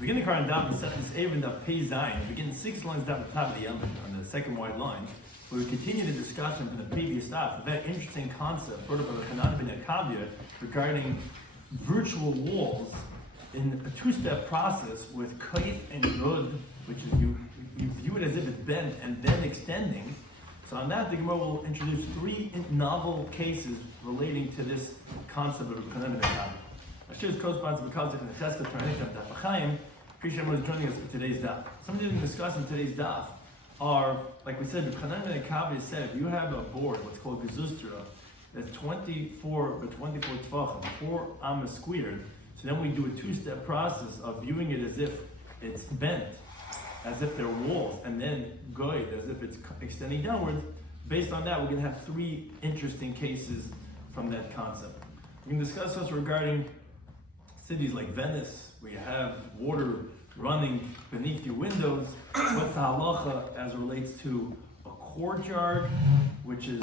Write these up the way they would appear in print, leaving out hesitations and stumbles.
Begin the current Daf Yomi is Eruvin Daf Pei Zayin. Begin 6 lines down at the top of the Yomim on the second wide line, where we continue the discussion from the previous Daf. A very interesting concept brought up by Rabbi regarding virtual walls in a two-step process with kaif and rud, which is you view it as if it's bent and then extending. So on that, the Gemara will introduce 3 novel cases relating to this concept of Rabbi Shloimy. Shiur's co-sponsor because of the Chesed Tarnit of Daf Chaim. Appreciate everyone joining us for today's Daf. Something we're going to discuss in today's Daf are, like we said, Rabbi Shloimy said, if you have a board, what's called gezustra, that's 24 tvachim, 4 amas squared. So then we do a 2-step process of viewing it as if it's bent, as if they're walls, and then goy, as if it's extending downwards. Based on that, we're going to have 3 interesting cases from that concept. We can discuss this regarding cities like Venice, where you have water running beneath your windows. What's the halacha as it relates to a courtyard, which is,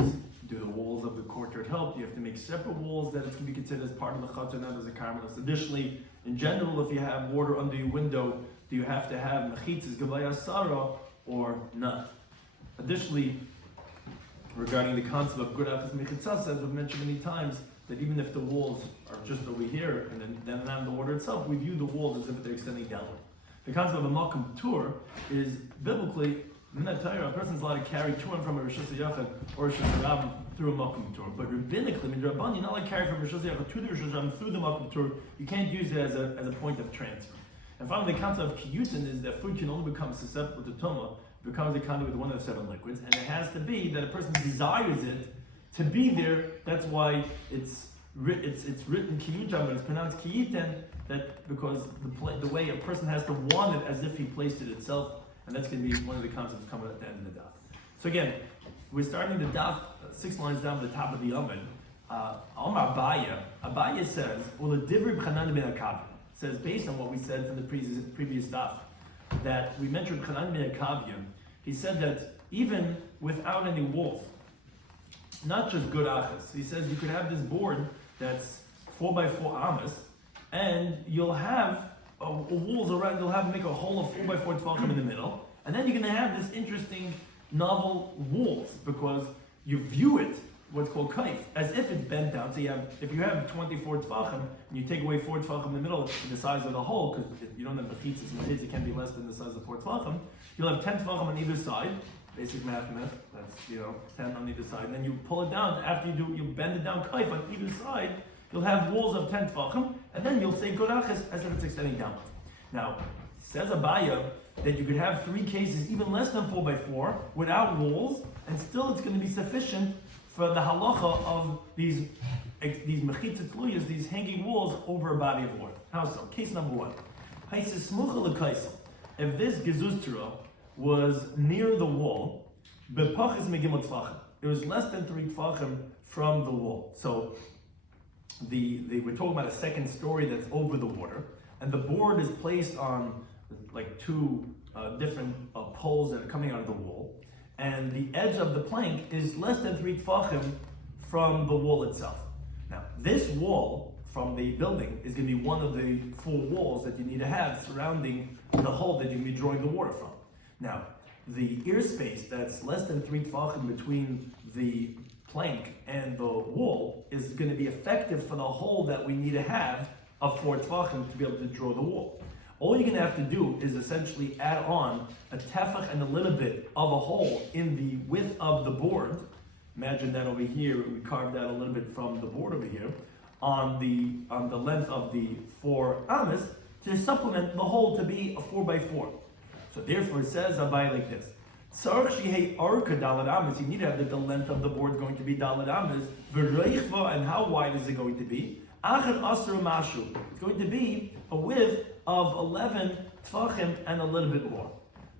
do the walls of the courtyard help? Do you have to make separate walls that it's going to be considered as part of the chutzah, not as a karmelos? Additionally, in general, if you have water under your window, do you have to have mechitzas gavaya sara or not? Additionally, regarding the concept of good achas mechitzas, as we've mentioned many times, that even if the walls are just over here and then not the water itself, we view the walls as if they're extending downward. The concept of a makom tur is biblically, in that Torah, a person's allowed to carry to and from a Rosh Hashanah or a Rosh Hashanah through a makom tur. But rabbinically, in Rabban, you're not allowed to carry from Rosh Hashanah to the Rosh Hashanah through the makom tur. You can't use it as a point of transfer. And finally, the concept of kiyutin is that food can only become susceptible to tumah, becomes a conduit with one of the 7 liquids, and it has to be that a person desires it to be there. That's why it's written kiyutan, but it's pronounced kiyiten, that because the way a person has to want it as if he placed it itself, and that's going to be one of the concepts coming at the end of the daf. So again, we're starting the daf 6 lines down at the top of the Yomim. Omar Abaya says, well, the Divrei Chanan ben Akav says, based on what we said from the previous daf, that we mentioned Chanan ben Akav. He said that even without any walls, not just good achas, he says you could have this board that's 4x4 amas, and you'll have walls around. You'll make a hole of 4x4 tvachim in the middle, and then you're going to have this interesting novel walls because you view it, what's called kaif, as if it's bent down. So if you have 24 tvachim and you take away 4 tvachim in the middle, the size of the hole, because you don't have mechitzas, it can be less than the size of 4 tvachim. You'll have 10 tvachim on either side. Basic math, that's 10 on either side. And then you pull it down. After you bend it down kaif on either side, you'll have walls of 10 tvachim, and then you'll say good achas as if it's extending downward. Now, says Abaya that you could have 3 cases, even less than 4x4, without walls, and still it's going to be sufficient for the halacha of these mechitzat tluyas, these hanging walls over a body of water. How so? Case number 1. If this gezustra was near the wall, it was less than 3 tfachim from the wall. So we're talking about a second story that's over the water, and the board is placed on like 2 different poles that are coming out of the wall, and the edge of the plank is less than 3 tfachim from the wall itself. Now, this wall from the building is going to be one of the 4 walls that you need to have surrounding the hole that you're going to be drawing the water from. Now, the airspace that's less than 3 tfachim between the plank and the wall is going to be effective for the hole that we need to have of 4 tfachim to be able to draw the wall. All you're going to have to do is essentially add on a tefach and a little bit of a hole in the width of the board. Imagine that over here, we carved out a little bit from the board over here, on the length of the 4 amas, to supplement the hole to be a 4x4. So therefore it says Abai like this. You need to have the length of the board going to be daled amas, and how wide is it going to be? It's going to be a width of 11 tfachim and a little bit more.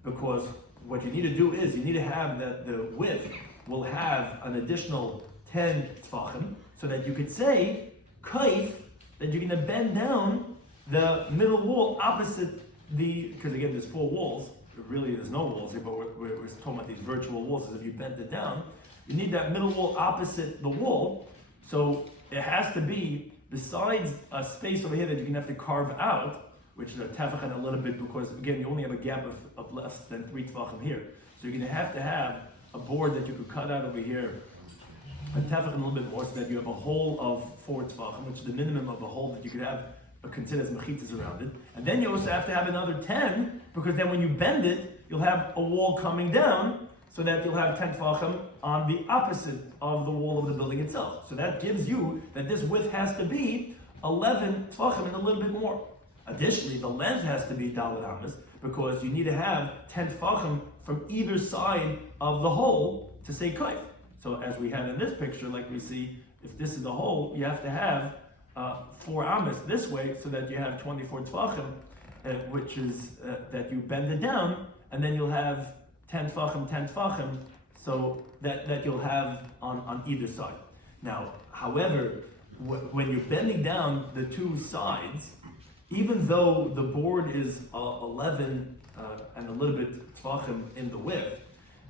Because what you need to do is you need to have that the width will have an additional 10 tfachim, so that you could say kaif, that you're going to bend down the middle wall opposite because again there's 4 walls, really there's no walls here, but we're talking about these virtual walls, as if you bent it down, you need that middle wall opposite the wall, so it has to be, besides a space over here that you're going to have to carve out, which is a tefach and a little bit, because again, you only have a gap of less than 3 tefachim here. So you're going to have a board that you could cut out over here, a tefach and a little bit more, so that you have a hole of 4 tefachim, which is the minimum of a hole that you could have considered as mechitzas around it. And then you also have to have another 10, because then when you bend it, you'll have a wall coming down, so that you'll have 10 tefachim on the opposite of the wall of the building itself. So that gives you that this width has to be 11 tefachim and a little bit more. Additionally, the length has to be dalet amas, because you need to have 10 tefachim from either side of the hole to say kaif. So as we had in this picture, like we see, if this is the hole, you have to have 4 amas this way, so that you have 24 tefachim, which is that you bend it down, and then you'll have 10 tefachim, so that you'll have on either side. Now, however, when you're bending down the 2 sides, even though the board is 11 and a little bit tefachim in the width,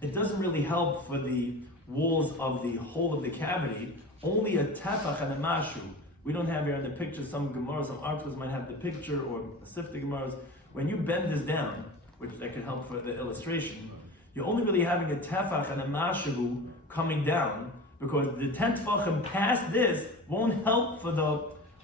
it doesn't really help for the walls of the whole of the cavity. Only a tefach and a mashu. We don't have here in the picture, some Gemaras, some articles might have the picture, or Sifte Gemaras. When you bend this down, which that can help for the illustration, you're only really having a tefach and a mashu coming down, because the 10 tefachim past this won't help for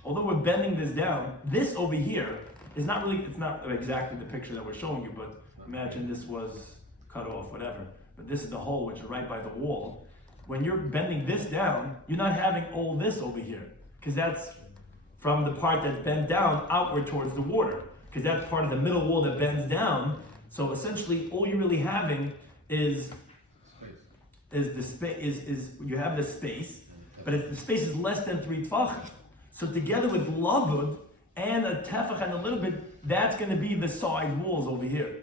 although we're bending this down, this over here is not really, it's not exactly the picture that we're showing you, but imagine this was cut off, whatever. But this is the hole, which is right by the wall. When you're bending this down, you're not having all this over here, because that's from the part that's bent down outward towards the water, because that's part of the middle wall that bends down. So essentially, all you're really having is the space. Is you have the space, but if the space is less than 3 tefachim. So together with lavud and a tefach and a little bit, that's going to be the side walls over here.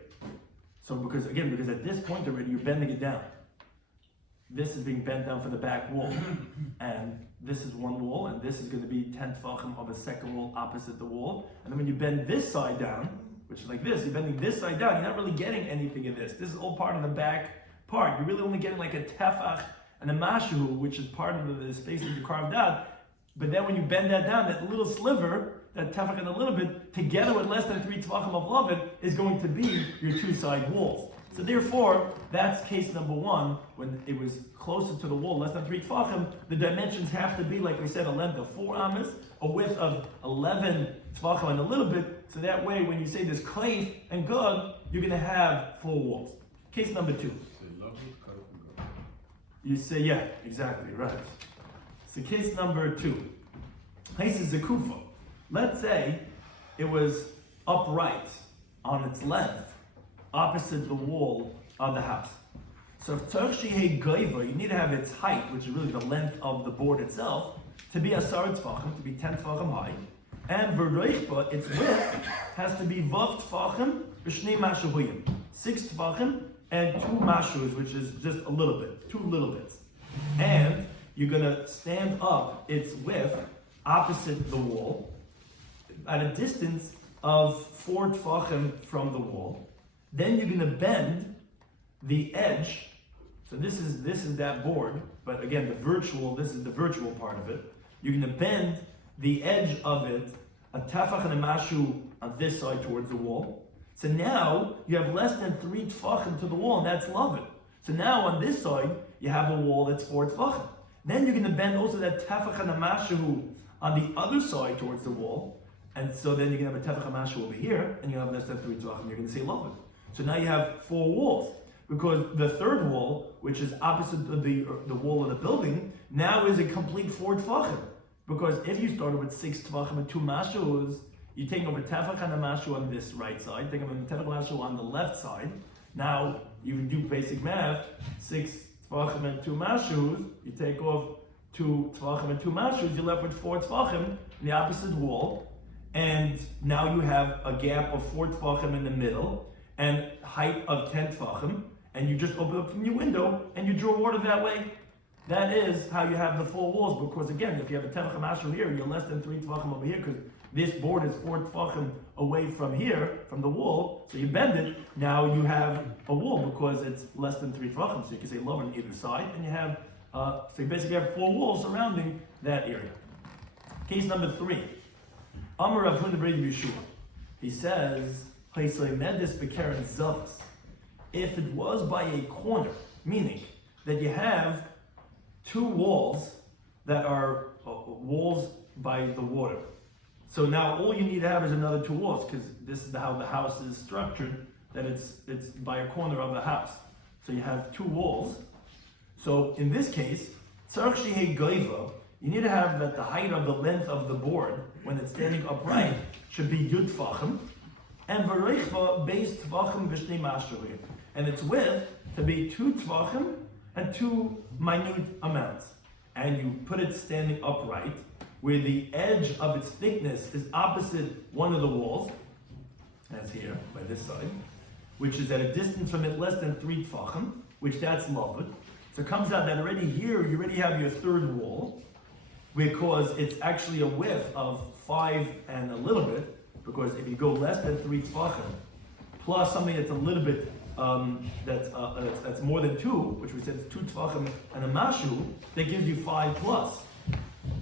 So because at this point already you're bending it down. This is being bent down for the back wall, and this is one wall, and this is going to be 10 tefachim of a second wall opposite the wall. And then when you bend this side down, which is like this, you're bending this side down, you're not really getting anything of this. This is all part of the back part. You're really only getting like a tefach and a mashu, which is part of the space that you carved out. But then when you bend that down, that little sliver, that tefach and a little bit, together with less than 3 tefachim of lavud, is going to be your 2 side walls. So therefore, that's case number 1. When it was closer to the wall, less than 3 tefachim, the dimensions have to be, like we said, a length of 4 amas, a width of 11 tefachim and a little bit. So that way, when you say this kaif and gud, you're going to have 4 walls. Case number 2. You say, yeah, exactly, right. So case number 2. This is a kufa. Let's say it was upright on its length, opposite the wall of the house. So if tzarchi gaiva, you need to have its height, which is really the length of the board itself, to be 10 tefachim, to be 10 tefachim high, and v'roichba, its width, has to be vav tefachim b'shnei mashahuyim, 6 tefachim and 2 mashus, which is just a little bit, 2 little bits. And you're going to stand up its width opposite the wall at a distance of 4 tefachim from the wall. Then you're going to bend the edge. So this is that board, but again, this is the virtual part of it. You're going to bend the edge of it, a tefach and a mashu on this side towards the wall. So now you have less than 3 tefachim to the wall, and that's lavud. So now on this side, you have a wall that's 4 tefachim. Then you're going to bend also that tefach and a mashu on the other side towards the wall, and so then you're going to have a tefach and mashu over here, and you have less than 3 tefachim. You're going to say lavud. So now you have 4 walls, because the third wall, which is opposite of the wall of the building, now is a complete 4 tefachim. Because if you started with 6 tefachim and 2 mashus, you take over tefach and a mashu on this right side, take over the tefach and mashu on the left side. Now you can do basic math: 6 tefachim and 2 mashus. You take off 2 tefachim and 2 mashus. You're left with 4 tefachim in the opposite wall, and now you have a gap of 4 tefachim in the middle and height of 10 tefachim. And you just open up from your window and you draw water that way. That is how you have the 4 walls. Because again, if you have a tefach mashu here, you're less than 3 tefachim over here, because this board is 4 tefachim away from here, from the wall. So you bend it, now you have a wall because it's less than 3 tefachim. So you can say low on either side, and you have, so you basically have 4 walls surrounding that area. Case number 3. Amar Rav Huna Rabbi Yeshua. He says, if it was by a corner, meaning that you have two walls that are walls by the water. So now all you need to have is another two walls, because this is how the house is structured, that it's by a corner of the house. So you have two walls. So in this case, you need to have that the height of the length of the board, when it's standing upright, should be yud tvachim, and v'reichva beis tvachim v'shnei mashurim, and its width to be 2 tvachim and 2 minute amounts. And you put it standing upright, where the edge of its thickness is opposite one of the walls, that's here, by this side, which is at a distance from it less than 3 tvachim, which that's lavud. So it comes out that already here, you already have your third wall, because it's actually a width of 5 and a little bit, because if you go less than 3 tvachim, plus something that's a little bit, that's more than 2, which we said is 2 tvachim and a mashu, that gives you 5 plus.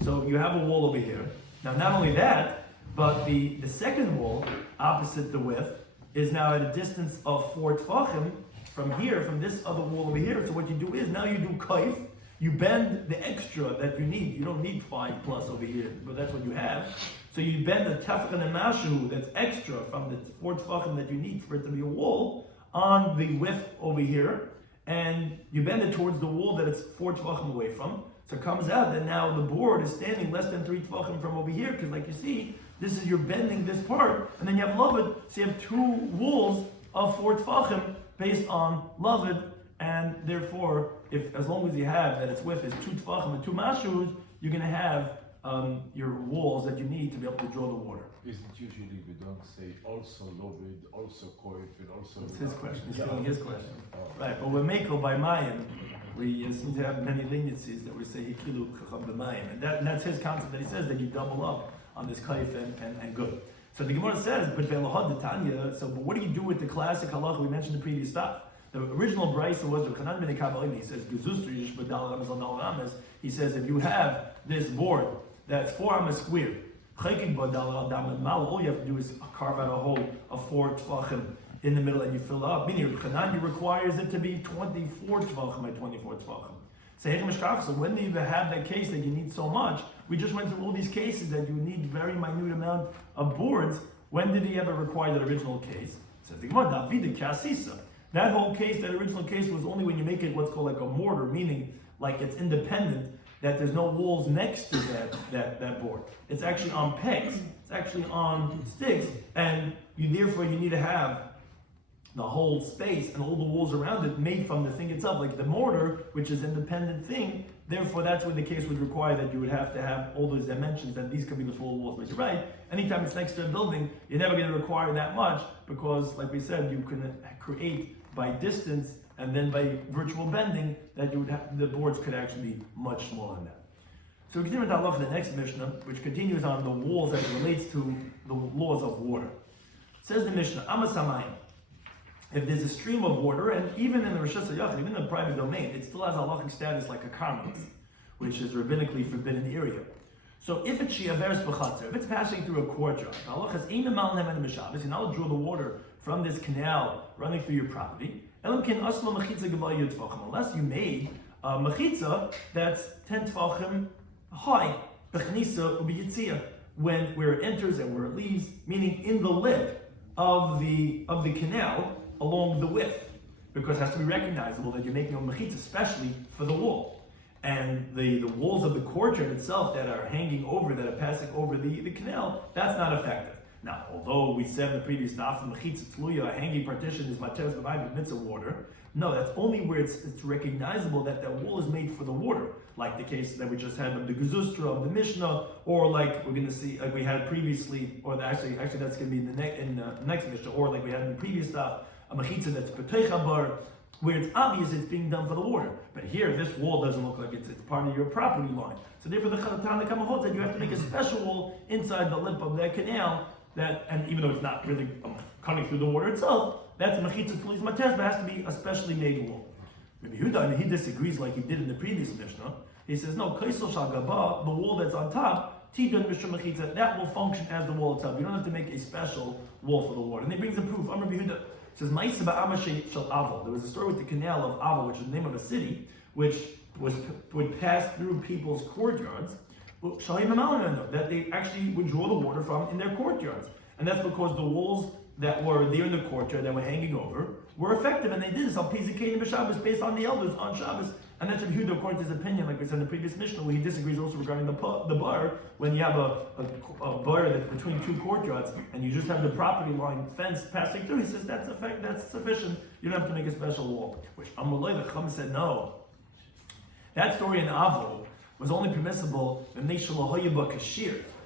So you have a wall over here. Now not only that, but the second wall, opposite the width, is now at a distance of 4 tvachim from here, from this other wall over here. So what you do is, now you do kaif, you bend the extra that you need. You don't need 5 plus over here, but that's what you have. So you bend the tefach and the mashu that's extra from the 4 tvachim that you need for it to be a wall on the width over here, and you bend it towards the wall that it's 4 tvachim away from. So it comes out that now the board is standing less than 3 tvachim from over here, because like you see, this is, you're bending this part, and then you have lavud, so you have 2 walls of 4 tvachim based on lavud, and therefore, as long as you have that its width is 2 tvachim and 2 mashus, you're going to have your walls that you need to be able to draw the water. Isn't usually we don't say also lavud, also koif, and also... It's his question, he's filling his question. Right, but we're meko by Mayim, we seem to have many leniencies that we say hikilu chacham b'mayim, and that's his concept that he says that you double up on this kaif and good. So the Gemara says, but what do you do with the classic halacha we mentioned in the previous stuff? The original brisa was he says he says if you have this board that's 4 amas square, all you have to do is carve out a hole of 4 tvachim in the middle and you fill it up. Meaning Chananya requires it to be 24 tvachim by 24 tvachim. So when do you have that case that you need so much? We just went through all these cases that you need very minute amount of boards. When did he ever require that original case? Says the Gemara, that whole case, that original case, was only when you make it what's called like a mortar, meaning like it's independent, that there's no walls next to that board. It's actually on pegs, it's actually on sticks, and you need to have the whole space and all the walls around it made from the thing itself, like the mortar, which is an independent thing. Therefore, that's when the case would require that you would have to have all those dimensions, and these could be the full walls. But you're right, anytime it's next to a building, you're never going to require that much, because, like we said, you can create by distance and then by virtual bending that you would have, the boards could actually be much smaller than that. So we continue with Allah for the next Mishnah, which continues on the walls as it relates to the laws of water. Says the Mishnah, Amas Hamayim. If there's a stream of water, and even in the Rishus HaYachid, even in the private domain, it still has a halachic status like a karmelis, which is rabbinically forbidden area. So if it's shi'averes b'chatzer, if it's passing through a courtyard, halachas ein mal nemen b'shabbos, you're not allowed to draw the water from this canal running through your property. Unless you made a mechitza that's 10 tefachim high, b'chnisa u'b'yitzia, where it enters and where it leaves, meaning in the lip of the canal along the width, because it has to be recognizable that you're making a mechitza, especially for the wall. And the walls of the courtyard itself that are hanging over, that are passing over the canal, that's not effective. Now, although we said in the previous daf, mechitza tluya, a hanging partition is materes b'mayim mitzvah water. No, that's only where it's recognizable that that wall is made for the water, like the case that we just had of the Gezustra of the Mishnah, or like we're going to see, like we had previously, or actually that's going to be in the next Mishnah, or like we had in the previous stuff, a mechitza that's peteicha bar, where it's obvious it's being done for the water. But here, this wall doesn't look like it's part of your property line. So therefore, the Tanna Kama holds that you have to make a special wall inside the lip of that canal. And even though it's not really cutting through the water itself, that's mechitza tluis mates, but it has to be a specially made wall. Rabbi Yehuda, and he disagrees like he did in the previous Mishnah. He says, no, kaisel shal gaba, the wall that's on top, Tidun Mishum Mechitza, that will function as the wall itself. You don't have to make a special wall for the water. And he brings a proof. Amr Yehuda says, Ma'isa ba'ama shel Aval. There was a story with the canal of Aval, which is the name of a city, which would pass through people's courtyards, that they actually would draw the water from in their courtyards. And that's because the walls that were there in the courtyard that were hanging over were effective, and they did this al Pizikain b'Shabbos based on the elders on Shabbos. And that's Rabbi Yehuda, according to his opinion, like we said in the previous Mishnah, where he disagrees also regarding the bar, when you have a bar that's between two courtyards, and you just have the property line fence passing through. He says that's sufficient. You don't have to make a special wall. Which Amalei the Chum said no. That story in Avo was only permissible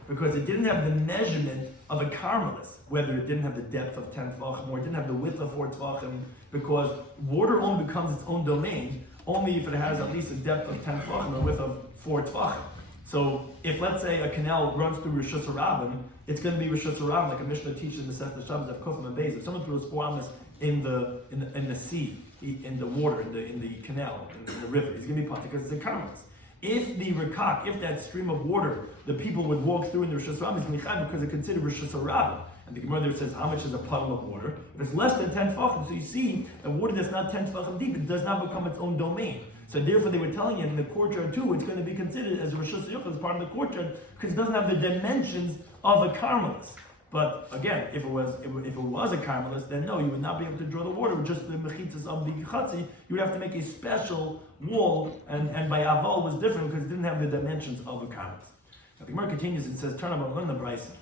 because it didn't have the measurement of a carmelis, whether it didn't have the depth of 10 tvachim or it didn't have the width of 4 tvachim, because water only becomes its own domain only if it has at least a depth of 10 tvachim or a width of 4 tvachim. So if, let's say, a canal runs through Rosh Hashanah, it's going to be Rosh Hashanah, like a Mishnah teaches in the Seth Shabbos of Kufim and Beis. If someone throws 4 amas in the sea, in the water, in the canal, in the river, he's going to be punished because it's a carmelis. If the rekak, if that stream of water, the people would walk through in the Rosh Hashanah, it's nichai because it's considered Rosh Hashanah. And the Gemara there says, how much is a puddle of water? If it's less than 10 tefachim, so you see, that water that's not 10 tefachim deep, it does not become its own domain. So therefore they were telling you in the courtyard too, it's going to be considered as a Rosh Hashanah, as part of the courtyard, because it doesn't have the dimensions of a carmelis. But again, if it was a carmelis, then no, you would not be able to draw the water with just the mechitzas of the chatzi. You would have to make a special wall, and by aval was different because it didn't have the dimensions of a carmelis. Now the Gemara continues and says, turn about learn the brisa,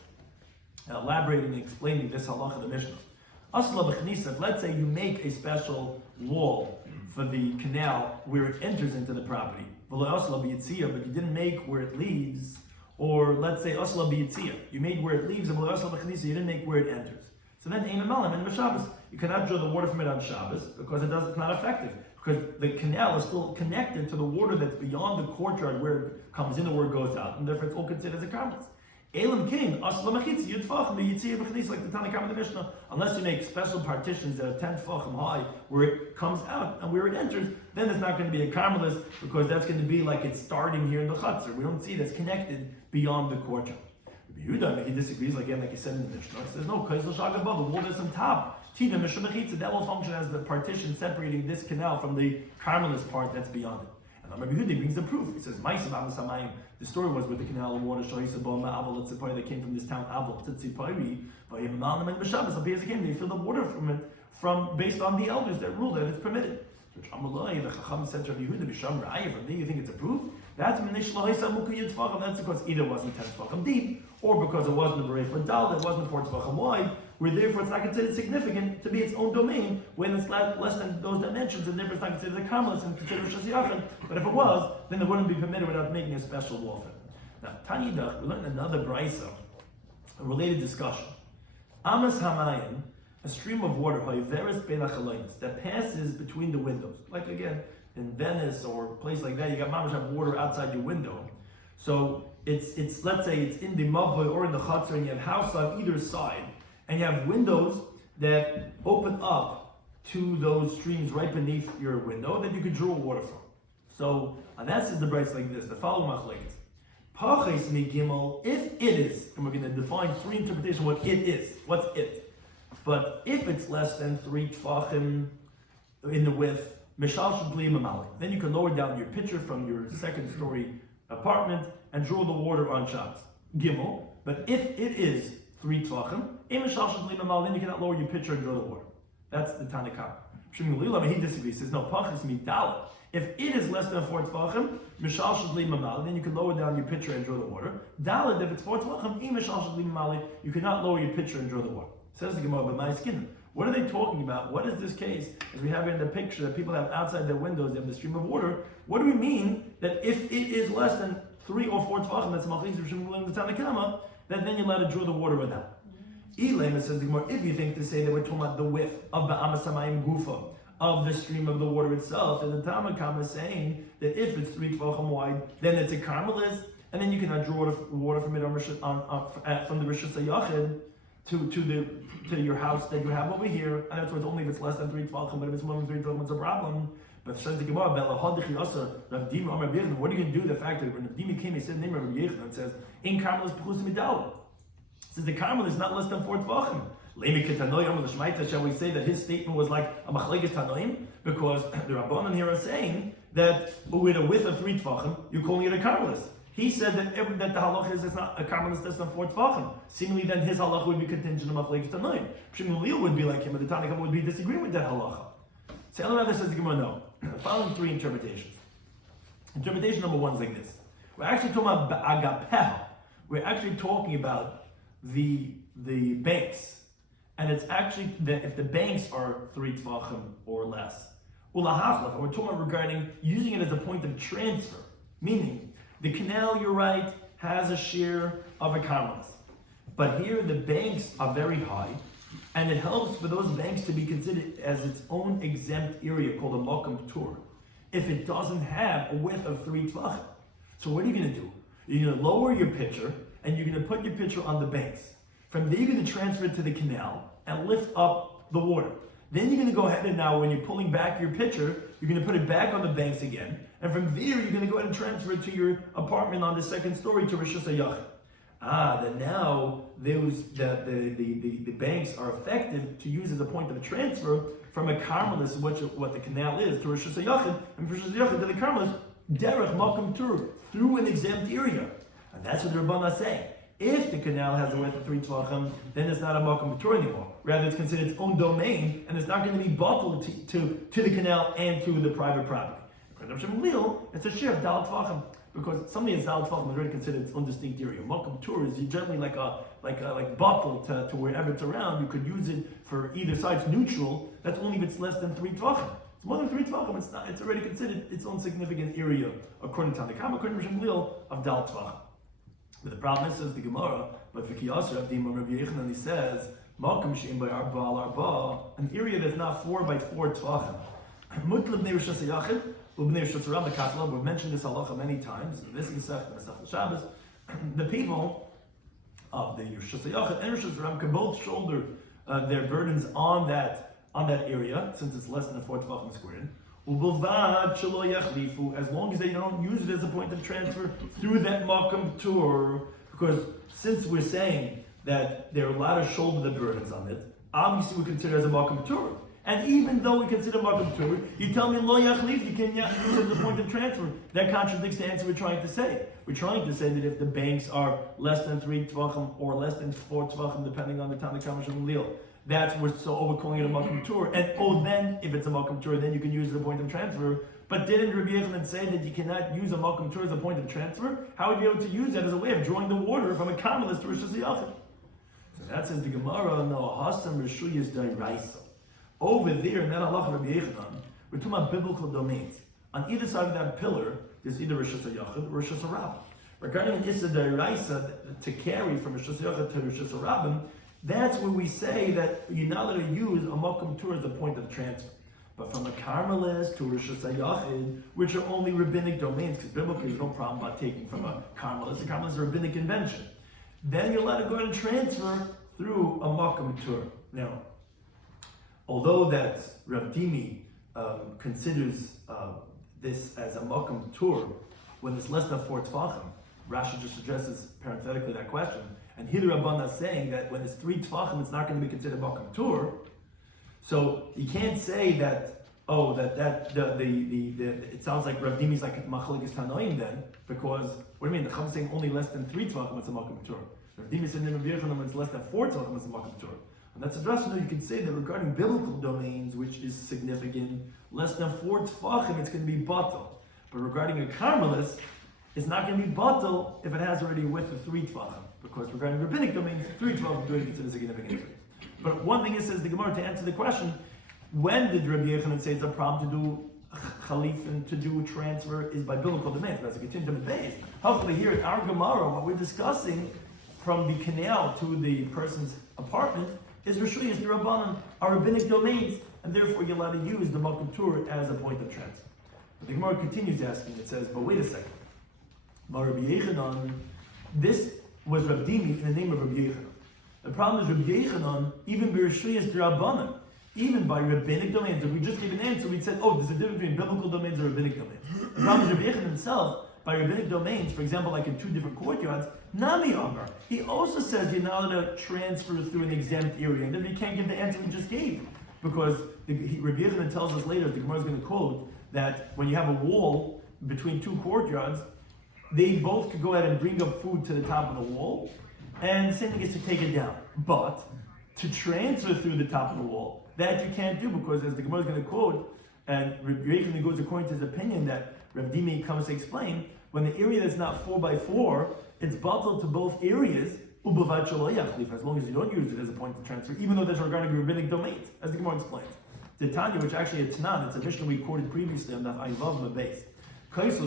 elaborating and explaining this halacha of the Mishnah. Asla b'chnisa, let's say you make a special wall for the canal where it enters into the property, but you didn't make where it leaves. Or let's say asla b'yitzia, you made where it leaves, and asla b'chnisa, you didn't make where it enters. So then ein malam and b'Shabbos, you cannot draw the water from it on Shabbos because it's not effective. Because the canal is still connected to the water that's beyond the courtyard where it comes in and where it goes out, and therefore it's all considered as a carmelis. Elam king asla mechitzi yudfachim b'yitzia b'chnisa, like the Tanna Kamma of the Mishnah, unless you make special partitions that are 10 tefachim high where it comes out and where it enters, then it's not going to be a carmelis because that's going to be like it's starting here in the chutzner. We don't see that's connected beyond the courtyard. Yehuda, he disagrees again, like he said in the Mishnah. He says no, the wall that's on top. That will function as the partition separating this canal from the carmelis part that's beyond it. And Rabbi Yehuda brings the proof. He says, the story was with the canal of water, that came from this town, Aval, they filled the water from it, based on the elders that rule that it's permitted. The Chacham said to Rabbi Yehuda, from there you think it's a proof? That's because either it wasn't 10 tefachim deep, or because it wasn't a berei for dal, it wasn't 4 tefachim wide, where therefore it's not considered significant to be its own domain when it's less than those dimensions, and therefore it's not considered a carmelis and considered a shasiyachin. But if it was, then it wouldn't be permitted without making a special wall for it. Now, Tanidach, we learned another brisa, a related discussion. Amas hamayim, a stream of water, that passes between the windows. Like again, in Venice or a place like that, you got mamash have water outside your window. So it's let's say it's in the mavoi or in the chutzner, and you have house on either side, and you have windows that open up to those streams right beneath your window that you could draw water from. So and that's the brayz like this. The following machlekes. Paches megimel, if it is, and we're going to define 3 interpretations what it is. What's it? But if it's less than 3 tefachim in the width, then you can lower down your pitcher from your 2nd story apartment and draw the water on Shabbos. Gimel. But if it is 3 tefachim, then you cannot lower your pitcher and draw the water. That's the Tanna Kamma. He disagrees. He says no. Pachis midalit. If it is less than 4 tefachim, then you can lower down your pitcher and draw the water. Dalit, if it's 4 tefachim, you cannot lower your pitcher and draw the water. Says the Gemara, but my skin. What are they talking about? What is this case? As we have in the picture that people have outside their windows, they have the stream of water. What do we mean that if it is less than 3 or 4 tefachim, that's machlis in the Tanna Kamma, that then you're allowed to draw the water with that? Elam, says the Gemara, if you think to say that we're talking about the width of the Amas Hamayim Gufa, of the stream of the water itself, and the Tanna Kamma is saying that if it's 3 tefachim wide, then it's a carmelis, and then you cannot draw water from it from the Rosh Hashanah to your house that you have over here, and that's why it's only if it's less than 3 tefachim, but if it's more than 3 tefachim, it's a problem. But says the Gemara, what are you going to do? The fact that when Rav Dimi came, he said the name of Rabbi Yechon and says, In Carmel is Pechus Midal. Since the Carmel is not less than 4 Tvachim. Shall we say that his statement was like a Machlekes Tanoim? Because the Rabbanan here are saying that with a width of 3 Tvachim, you're calling it a Carmelis. He said that that the halach is not a Carmelis less than 4 Tvachim. Seemingly then his halach would be contingent on Machlekes Tanoim. Shmuel would be like him, and the Tanakhama would be disagreeing with that halacha. So Elrava says the Gemara, no. The following 3 interpretations. Interpretation number 1 is like this. We're actually talking about agapeha. We're actually talking about the banks. And it's actually that if the banks are 3 Tvachim or less. Ulahachlach, we're talking about regarding using it as a point of transfer. Meaning, the canal, you're right, has a shiur of a Carmelis. But here the banks are very high, and it helps for those banks to be considered as its own exempt area called a Mokum Tur, if it doesn't have a width of 3 Tvachim. So what are you going to do? You're going to lower your pitcher, and you're going to put your pitcher on the banks. From there, you're going to transfer it to the canal and lift up the water. Then you're going to go ahead and now, when you're pulling back your pitcher, you're going to put it back on the banks again. And from there, you're going to go ahead and transfer it to your apartment on the 2nd story to Rosh Hashanah. That now the banks are effective to use as a point of transfer from a Carmelis, what the canal is, to Rosh Hashanah, and from Rosh Hashanah to the Carmelis, derech makom tur, through an exempt area. And that's what the Rabbanan is saying. If the canal has a width of 3 Tvachim, then it's not a makom tur anymore. Rather, it's considered its own domain, and it's not going to be bottled to the canal and to the private property. It's a shiur of Dal Tvachim. Because something that's Dal Tvachim is already considered its own distinct area. Makom tur is generally like bottle to wherever it's around. You could use it for either side. It's neutral. That's only if it's less than 3 Tvachim. It's more than 3 Tvachim. It's not. It's already considered its own significant area according to the Kam, according to Shmuel of Dal Tvachim. But the problem is, says the Gemara, but for Kiyasher Abdim Rabbi Yochanan, he says Makom she'im by arba, an area that's not 4 by 4 Tvachim. Mutlab Rosh Hashanah. We've mentioned this halacha many times. This is Masech Shabbos. The people of the Rosh Hashanah and Rosh Hashanah can both shoulder their burdens on that area, since it's less than 4 Tvachim squared. As long as they don't use it as a point of transfer through that Makom Tur, because since we're saying that they're allowed to shoulder the burdens on it, obviously we consider it as a Makom Tur. And even though we consider Makom Tur, you tell me Lo Yachlif, you can't use it as a point of transfer. That contradicts the answer we're trying to say. We're trying to say that if the banks are less than 3 Tvachim or less than 4 Tvachim, depending on the Tanakh Shamlil, that's we're calling it a Makom Tur. And then if it's a Makom Tur, then you can use it as a point of transfer. But didn't Rabbi Yochanan say that you cannot use a Makom Tur as a point of transfer? How would you be able to use that as a way of drawing the water from a Carmelis to Rosh Hashanah? So that says the Gemara, no, Hasam Rishuyas Dairaisa. Over there in that halacha Rabbi Yochanan, we're talking about biblical domains. On either side of that pillar, there's either Rosh Hashanah or Rosh Hashanah. Regarding an Issa Dairaisa to carry from Rosh Hashanah to Rosh Hashanah, that's where we say that you're not allowed to use a Makom Tur as a point of transfer. But from a Carmelis to Rosh Hashanah, which are only rabbinic domains, because biblically there's no problem about taking from a Carmelis. A Carmelis is a rabbinic convention. Then you're allowed to go ahead and transfer through a Makom Tur. Now, although that Rav Dimi considers this as a Makom Tur when it's less than 4 Tvachim, Rashi just addresses parenthetically that question. And here the Rabbanan is saying that when it's 3 Tvachim, it's not going to be considered Makom Tur. So you can't say that it sounds like Rav Dimi's like Machlekes Tanoim then, because what do you mean? The Chum is saying only less than 3 Tvachim, it's a Makom Tur. Rav Dimi said in Rabbi Yochanan when it's less than 4 Tvachim, it's a Makom Tur. And that's addressed. You can say that regarding biblical domains, which is significant, less than 4 Tvachim, it's going to be batal. But regarding a Carmelis, it's not going to be batal if it has already a width of 3 Tvachim. Because regarding rabbinic domains, 3 Tvachim do consider significant. But one thing it says the Gemara to answer the question, when did Rabbi Yochanan say it's a problem to do chalif and to do transfer is by biblical domains? That's a continuum base. Hopefully here in our Gemara, what we're discussing from the canal to the person's apartment is Rishuyas D'Rabbanan, are rabbinic domains, and therefore you're allowed to use the Makom Tur as a point of transfer. But the Gemara continues asking, it says, but wait a second. Rabbi Yochanan, this was Rav Dimi in the name of Rabbi Yochanan. The problem is Rabbi Yochanan, even by Rishuyas D'Rabbanan, even by rabbinic domains, if we just gave an answer, we'd say, oh, there's a difference between biblical domains and rabbinic domains. The problem is Rabbi Yochanan himself by rabbinic domains, for example, like in two different courtyards, Nami Amar. He also says you're not allowed to transfer through an exempt area, and then you can't give the answer we just gave. Because Rabbi Yochanan tells us later, the Gemara is going to quote, that when you have a wall between two courtyards, they both could go ahead and bring up food to the top of the wall, and same thing is to take it down. But to transfer through the top of the wall, that you can't do, because as the Gemara is going to quote, and Rabbi Yochanan goes according to his opinion that Rabbi Dimi comes to explain, when the area that's not 4x4, it's bottled to both areas, as long as you don't use it as a point of transfer, even though that's regarding rabbinic domains, as the Gemara explains. The Tanya, which actually a Tanan, it's a Mishnah we quoted previously on Daf Yomi the base. If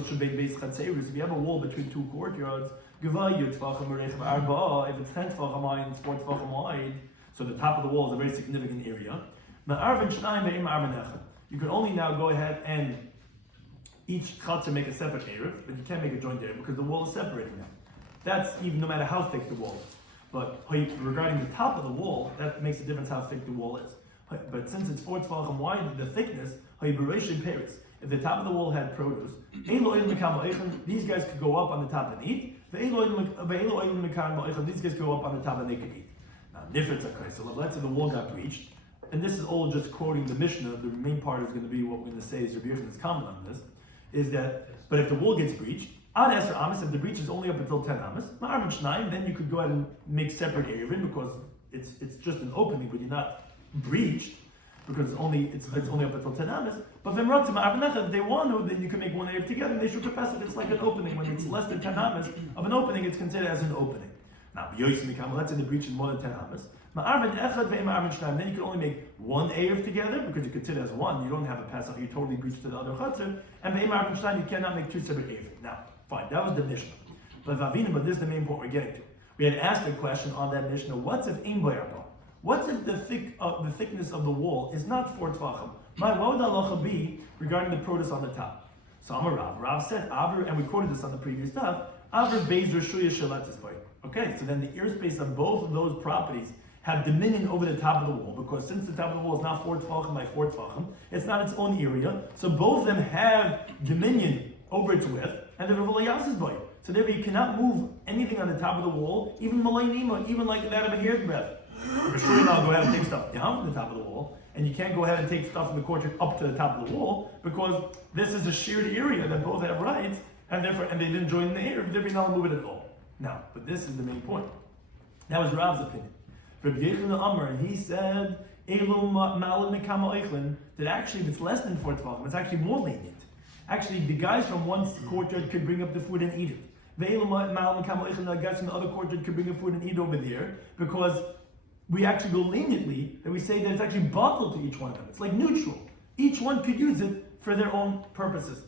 you have a wall between two courtyards, if it's 10 tefachim wide and 4 tefachim wide, so the top of the wall is a very significant area. You can only now go ahead and each chatzah make a separate eruv, but you can't make a joint eruv because the wall is separating them. That's even no matter how thick the wall is. But regarding the top of the wall, that makes a difference how thick the wall is. But since it's 4 tefachim wide, the thickness, if the top of the wall had produce, these guys could go up on the top and eat. These guys go up on the top and they could eat. Now, so let's say the wall got breached, and this is all just quoting the Mishnah. The main part is going to be what we're going to say is Rabbi Yochanan's comment on this, is that, but if the wall gets breached, if the breach is only up until 10 amas, then you could go ahead and make separate Eruvin because it's just an opening, but you're not breached because it's only up until 10 amas. But if they want to, then you can make one Eruv together and they should capacity. It's like an opening. When it's less than 10 amas of an opening, it's considered as an opening. Now, let's say the breach is more than 10 amas. Then you can only make one Eruv together because you consider as one. You don't have a Pesach, you totally breach to the other Chatzar. And you cannot make two separate Eruv. Now, fine, that was the Mishnah. But this is the main point we're getting to. We had asked a question on that Mishnah, what's if Ein Boyarba? What's if the thickness of the wall is not 4 tefachim? What would the halacha be regarding the produce on the top? So Rav said, and we quoted this on the previous stuff, okay, so then the airspace of both of those properties have dominion over the top of the wall, because since the top of the wall is not 4 tefachim by 4 tefachim, it's not its own area, so both of them have dominion over its width, and the Revelayas boy. So therefore you cannot move anything on the top of the wall, even malay nima, even like that of a hair's breadth. For sure you're not go ahead and take stuff down from the top of the wall, and you can't go ahead and take stuff from the courtyard up to the top of the wall, because this is a shared area that both have rights, and therefore, and they didn't join the air, therefore you're not move it at all. Now, but this is the main point. That was Rav's opinion. Rabbi Yochanan Amar, he said, that actually if it's less than 4 tefachim, it's actually more lenient. Actually, the guys from one courtyard could bring up the food and eat it. The guys from the other courtyard could bring up food and eat over there, because we actually go leniently, that we say that it's actually bottled to each one of them. It's like neutral. Each one could use it for their own purposes.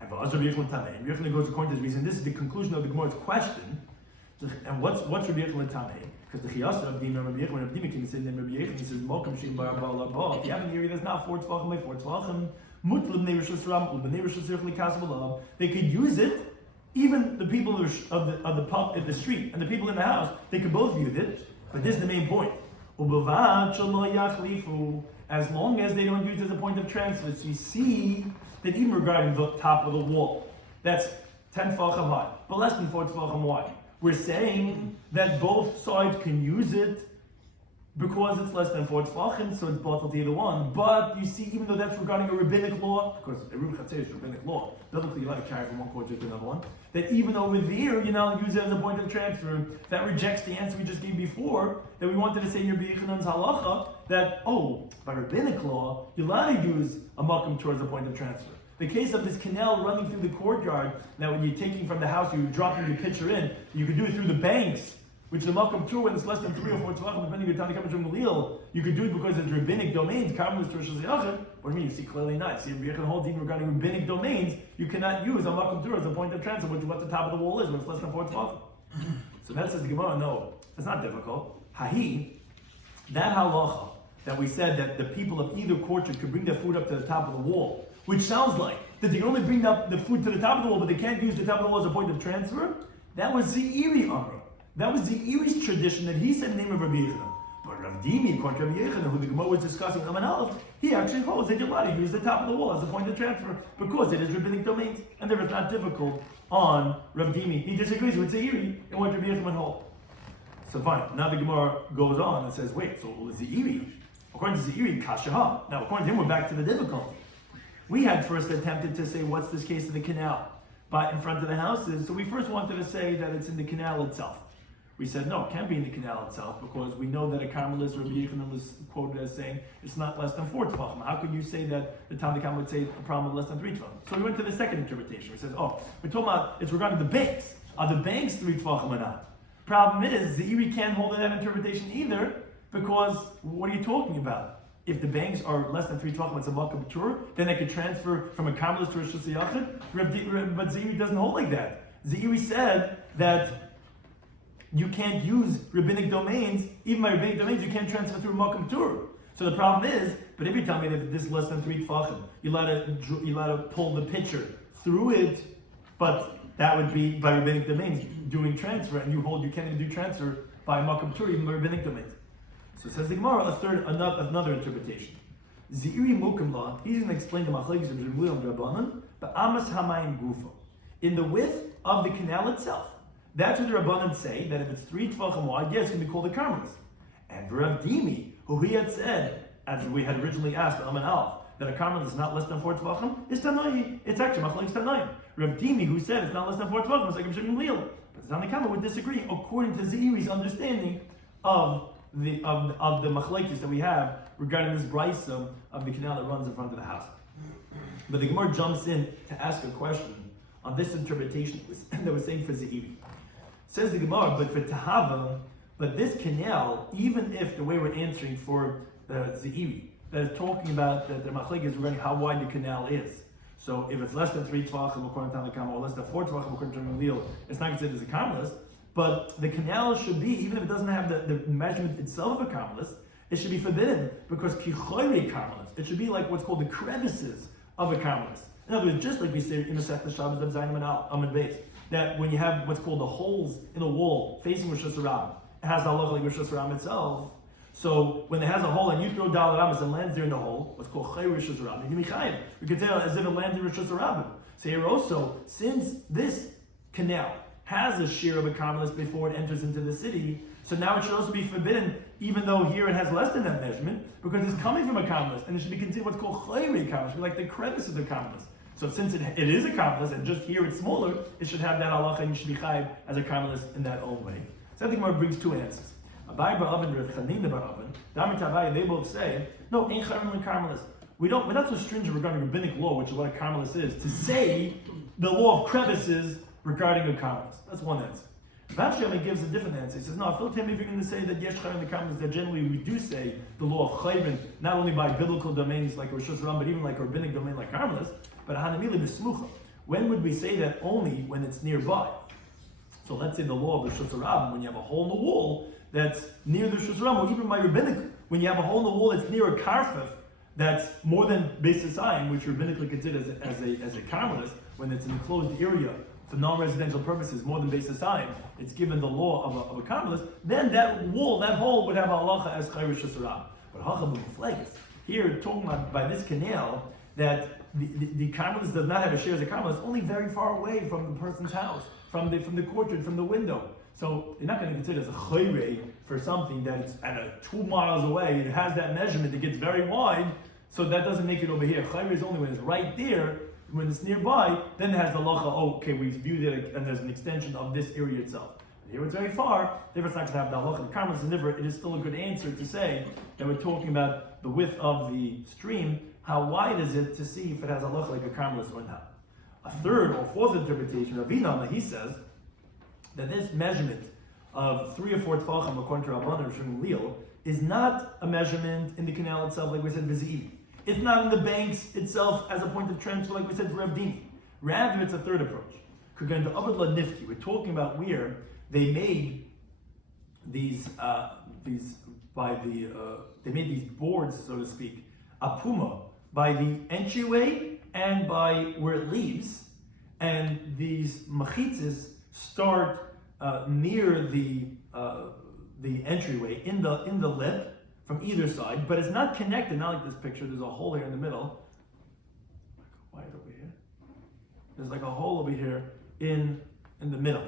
And Rabbi Yochanan goes according to this reason. This is the conclusion of the Gemara's question. And what's Rabbi Yochanan Tamei? Because the Chiyas of Rabbi Yochanan came and said, Rabbi Yochanan says, Mokum Shem Bar Bala Ba. If you have an area that's not 4 tefachim by 4 tefachim, they could use it. Even the people of the pub at the street and the people in the house, they could both use it. But this is the main point. As long as they don't use it as a point of transfer, so you see that even regarding the top of the wall, that's 10 tefachim high, but less than 4 tefachim wide. We're saying that both sides can use it because it's less than 4 tefachim, so it's bottled to either one. But you see, even though that's regarding a rabbinic law, because Eruvin Daf is rabbinic law, biblically you let it carry from one courtyard to another one, that even over there you now use it as a point of transfer, that rejects the answer we just gave before, that we wanted to say in Rabbi Yochanan's halacha, that, by rabbinic law, you're allowed to use a makam towards a point of transfer. The case of this canal running through the courtyard, now when you're taking from the house, you're dropping your pitcher in, you could do it through the banks, which the makam tour when it's less than 3 or 4 tefachim, depending on your time to come from Galil, you could do it because it's rabbinic domains, Karmelis to Rosh Hashanah. What do you mean? You see clearly not. See, Rabbi Yochanan holds even regarding rabbinic domains, you cannot use a makam tour as a point of transfer, which is what the top of the wall is when it's less than 4 tefachim. So that says the Gemara, no, it's not difficult. That halacha that we said that the people of either courtyard could bring their food up to the top of the wall, which sounds like that they can only bring up the food to the top of the wall, but they can't use the top of the wall as a point of transfer. That was the Eri Amra. That was the Eri's tradition that he said in the name of Rabbi Yochanan. But Rav Dimi, according to Rabbi Yochanan, who the Gemara was discussing in Aman Aleph, he actually holds that you're allowed to use the top of the wall as a point of transfer because it is rabbinic domains, and therefore it's not difficult on Rav Dimi. He disagrees with Zeiri in what Rabbi Yochanan holds. So fine, now the Gemara goes on and says, wait, so Zeiri, according to Zeiri, Kashaha. Now according to him, we're back to the difficulty. We had first attempted to say, what's this case of the canal by in front of the houses? So we first wanted to say that it's in the canal itself. We said, no, it can't be in the canal itself because we know that a Carmelist, Rabbi Yochanan was quoted as saying, it's not less than 4 tvachim. How could you say that the Talmud Chacham would say a problem of less than 3 tvachim? So we went to the second interpretation. We said, we're talking about, it's regarding the banks. Are the banks 3 tvachim or not? Problem is, the Iri can't hold that interpretation either because what are you talking about? If the banks are less than 3 tvachim, it's a Malka B'tur, then they could transfer from a Carmelist to a Shus Yachid. But Zeiri doesn't hold like that. Zeiri said that you can't use rabbinic domains, even by rabbinic domains, you can't transfer through Malka B'tur. So the problem is, but if you tell me that this is less than 3 tvachim, you're allowed to pull the pitcher through it, but that would be by rabbinic domains doing transfer, and you hold you can't even do transfer by Malka B'tur, even by rabbinic domains. So says the Gemara, another interpretation. Zeiri Mukim La, he's going to explain the machlekes of Rabbi and Rabbanan, but Amas Hamayim Gufa. In the width of the canal itself. That's what the Rabbanan say, that if it's 3 tvachim wide, yes, it can be called a Carmelist. And Rav Dimi, who he had said, as we had originally asked, Aman Aleph, that a Carmelist is not less than 4 tvachim, is Tanoi. It's actually machlekes Tanoim. Rav Dimi, who said it's not less than 4 tvachim, is like a Shimon Leil. But the Tanna Kamma would disagree, according to Zeiri's understanding of the machlekes that we have regarding this brisa of the canal that runs in front of the house. But the Gemara jumps in to ask a question on this interpretation that was saying for Zeiri. Says the Gemara, but for Tahava, but this canal, even if the way we're answering for Zeiri, that is talking about that the machlekes is regarding how wide the canal is. So if it's less than 3 tvachim according to Tanna Kamma, or less than 4 tvachim according to Shimon Leil, it's not considered as a Carmelist. But the canal should be, even if it doesn't have the measurement itself of a Carmelist, it should be forbidden because kichoyre Carmelist. It should be like what's called the crevices of a Carmelist. In other words, just like we say in the Sechta Shabbos of Zayin Amid Beis, that when you have what's called the holes in a wall facing Rosh Hashanah, it has the halacha like Rosh Hashanah itself. So when it has a hole and you throw Dal Rabbis and lands there in the hole, what's called Chay Rosh Hashanah, we could tell as if it landed in Rosh Hashanah. So here also, since this canal has a shiur of a Carmelist before it enters into the city, so now it should also be forbidden, even though here it has less than that measurement, because it's coming from a Carmelist, and it should be considered what's called Chayre Carmelist, like the crevice of the Carmelist. So since it is a Carmelist, and just here it's smaller, it should have that halacha, and you should be chayiv as a Carmelist in that own way. So I think Gemara brings 2 answers. Abai bar Oven, Rav Chanina bar Oven, Damit Abai, they both say, no, ain't chayim and Carmelist. We're not so stringent regarding rabbinic law, which is what a Carmelist is, to say the law of crevices regarding a Carmelist. That's one answer. Rav Shloimy gives a different answer. He says, no, I feel if you're going to say that yesh chayim the Carmelist, that generally we do say the law of chayim, not only by biblical domains like Rosh Hashanah, but even like a rabbinic domain like Carmelist, but hanamili b'smucha. When would we say that? Only when it's nearby. So let's say the law of the Rosh Hashanah, when you have a hole in the wall that's near the Rosh Hashanah, or even by rabbinic, when you have a hole in the wall that's near a karfef, that's more than Beis Hasayim, which rabbinically considered as a Carmelist, when it's an enclosed area for non-residential purposes, more than Beis Hasayim, it's given the law of a Carmelist, then that wall, that hole would have halacha as Chayr Shasarab. But Hachabim Flags, here talking about by this canal, that the Carmelist does not have a share as a Carmelist, only very far away from the person's house, from the courtyard, from the window. So you're not going to consider it as a chayre for something that's at 2 miles away. It has that measurement. It gets very wide, so that doesn't make it over here. Chayre is only when it's right there. When it's nearby, then it has the lacha. Oh, okay, we viewed it, and there's an extension of this area itself. But here it's very far. Therefore, it's not going to have the lacha. The Carmelist, and therefore, it is still a good answer to say that we're talking about the width of the stream. How wide is it to see if it has a lacha like a Carmelist or not? A third or fourth interpretation, Ravina, he says that this measurement of 3 or 4 tfachim, according to Rabbanan or Shimon Leil, is not a measurement in the canal itself, like we said, v'zi'im. It's not in the banks itself as a point of transfer, like we said, for Rav Dini. Rather, it's a third approach. We're talking about where they made these they made these boards, so to speak, apuma, by the entryway and by where it leaves, and these machitzes start near the the entryway in the lip from either side, but it's not connected. Not like this picture. There's a hole here in the middle. Why over here? There's like a hole over here in the middle,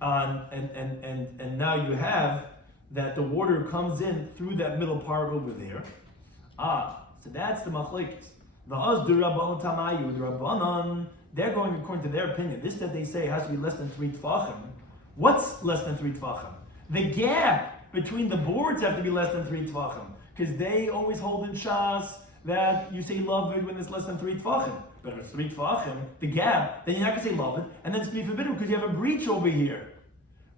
and now you have that the water comes in through that middle part over there. So that's the machlekes. The Rabbanon Tamayu, the Rabbanon, they're going according to their opinion. This that they say has to be less than 3 tefachim. What's less than 3 tefachim? The gap between the boards have to be less than 3 tefachim, because they always hold in Shas that you say lavud when it's less than 3 tefachim. But if it's 3 tefachim, the gap, then you're not going to say lavud, and then it's going to be forbidden because you have a breach over here.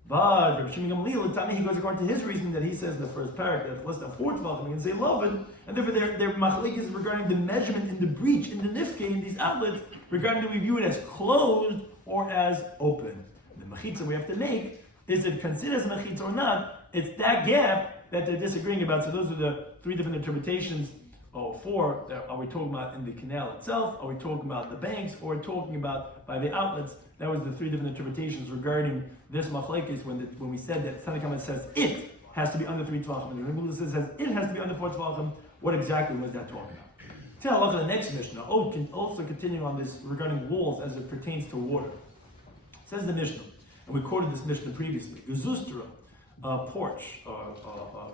But Rabbi Shloimy Schwartzberg, he goes according to his reason that he says in the first paragraph, less than 4 tefachim, you can say lavud, and therefore their machlekes is regarding the measurement in the breach, in the nifke, in these outlets, regarding do we view it as closed or as open. The mechitza we have to make, is it considered as mechitza or not? It's that gap that they're disagreeing about. So those are the 3 different interpretations. Or 4, are we talking about in the canal itself? Are we talking about the banks? Or are we talking about by the outlets? That was the 3 different interpretations regarding this machlekes when we said that Tanna Kamma says it has to be under 3 tefachim, and the Rebbe says it has to be under 4 tefachim. What exactly was that talking about? Tell us the next Mishnah. Also continuing on this regarding walls as it pertains to water. Says the Mishnah, and we quoted this Mishnah previously. Gezustra, a porch, a